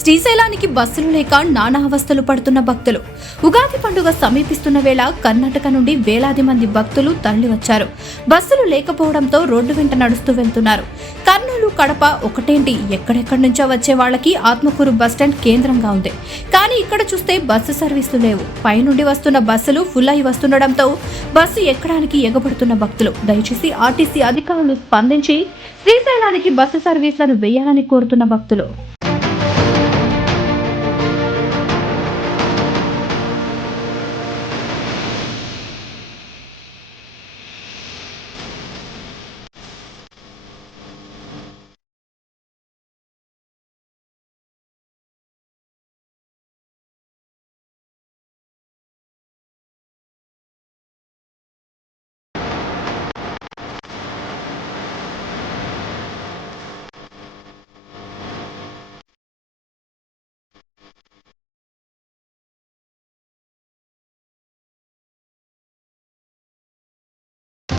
శ్రీశైలానికి బస్సులు లేక నానా అవస్థలు పడుతున్న భక్తులు. ఉగాది పండుగ సమీపిస్తున్న వేళ కర్ణాటక నుండి వేలాది మంది భక్తులు తరలివచ్చారు. బస్సులు లేకపోవడంతో రోడ్డు వెంట నడుస్తూ వెళ్తున్నారు. కర్నూలు, కడప ఒకటేంటి ఎక్కడెక్కడి నుంచో వచ్చే వాళ్ళకి ఆత్మకూరు బస్టాండ్ కేంద్రంగా ఉంది. కానీ ఇక్కడ చూస్తే బస్సు సర్వీసులు లేవు. పైనుండి వస్తున్న బస్సులు ఫుల్ అయి వస్తుండడంతో బస్సు ఎక్కడానికి ఎగబడుతున్న భక్తులు. దయచేసి ఆర్టీసీ అధికారులు స్పందించి శ్రీశైలానికి బస్సు సర్వీసులను వేయాలని కోరుతున్న భక్తులు.